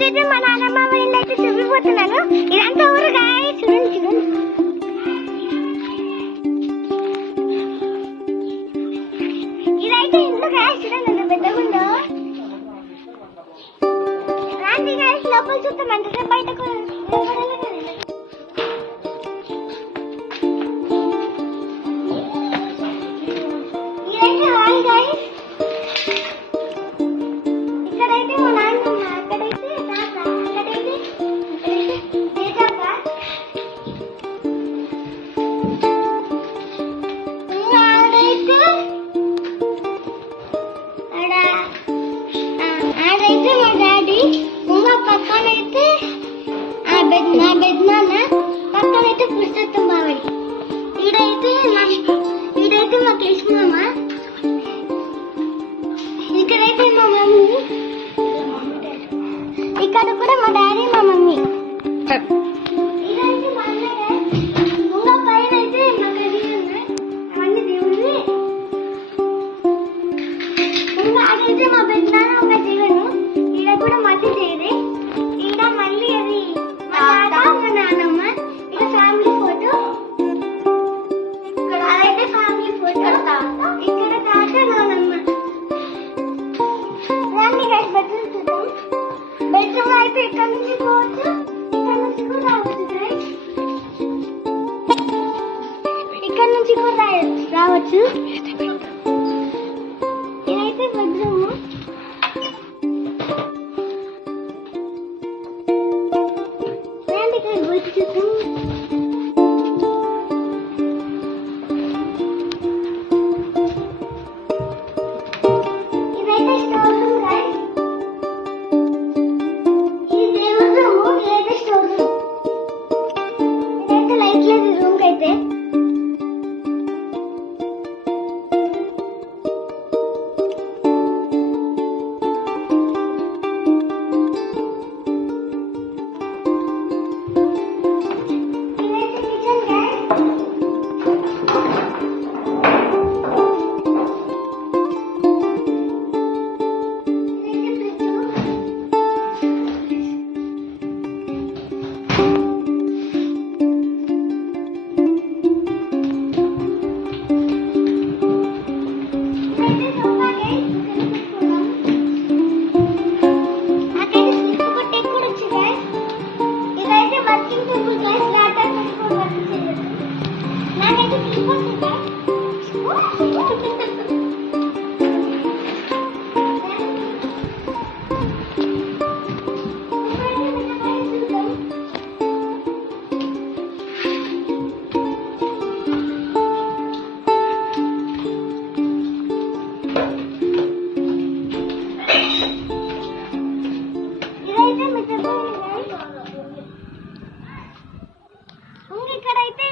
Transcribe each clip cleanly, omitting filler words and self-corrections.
ఈరోజైతే మా నాన్నమ్మ వీళ్ళు అయితే చూపిపోతున్నాను. ఇదంతా ఊరు గాయస్, చూడండి చూడండి. ఇదైతే ఇల్లు గాయస్, చూడండి ఎంత పెద్దగా ఉందో. రాండి గాయస్ లోపల చూద్దాం. అంటే బయటకు ఇదైతే హాల్ గాయస్. ఇక్కడైతే మా నాన్నమ్మ, అక్కడైతే తాత, అక్కడైతే తేజప్ప, ఆడైతే మా డాడీ, ఇంకా పక్కనైతే నా పెద్దనాన్న, పక్కనైతే పురుషోత్తం బావడి. ఈడైతే మా కృష్ణమ్మ, ఇక్కడైతే మా మమ్మీ, ఇక్కడ కూడా మా డాడీ మా మమ్మీ. ఇదైతే మా అన్నయ్య. ఇంకా పైన అయితే మా కజిన్ ఉన్నాయి, అవన్నీ దేవుడివి. ఇంకా అదైతే మా పెద్దనాన్న ఒక జీవను. ఈడ కూడా మధ్య చేయదే. ఈడ మళ్ళీ అది మా తాత మా నాన్నమ్మ. ఇక ఫ్యామిలీ ఫోటో, అదైతే ఫ్యామిలీ ఫోటో. ఇక్కడ తాత నాన్నమ్మ. రండి గైస్ బెడ్రూమ్ చూద్దాం. బెడ్రూమ్ అయితే ఇక్కడ నుంచి పోవచ్చు, ఇక్కడ నుంచి కూడా రావచ్చు గైస్. ఇక్కడ నుంచి కూడా రావచ్చు. ఇదైతే బెడ్రూమ్. రండి గైస్ బయట చూద్దాం. ఇదైతే స్టోర్ రూమ్ గైస్. ఇది దేవుడి రూమ్, ఇదైతే స్టోర్ రూమ్. ఇదైతే లైట్ లేదు రూమ్ కైతే. ఇదైతే కిచెన్ గైస్. ఇదైతే ఫ్రిడ్జ్. ఇదైతే సోఫా గైస్. నాకైతే స్లిప్ కొట్టే కూడా వచ్చి గైస్. ఇదైతే వర్కింగ్ టేబుల్ గైస్. ల్యాప్టాప్ పెట్టుకొని వర్క్ చేయొచ్చు. నాకైతే స్లిప్ వస్తుంది గైస్. ఇదైతే మిద్దెపైన గైస్. ఇక్కడైతే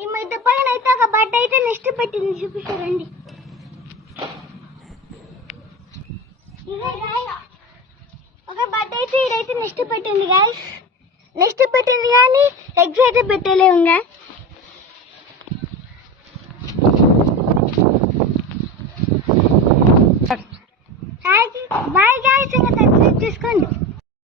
ఈ మిద్దె పైన అయితే ఒక బడ్డ అయితే నెక్స్ట్ పెట్టింది, చూపిస్తారండి. ఇదే గైస్ ఒక బడ్డ అయితే ఇదైతే నెక్స్ట్ పెట్టింది గైస్. నెక్స్ట్ పెట్టింది కానీ ఎగ్స్ అయితే పెట్టలేము. బాయ్ గైస్, ఇంకా సబ్స్క్రైబ్ చేసుకోండి.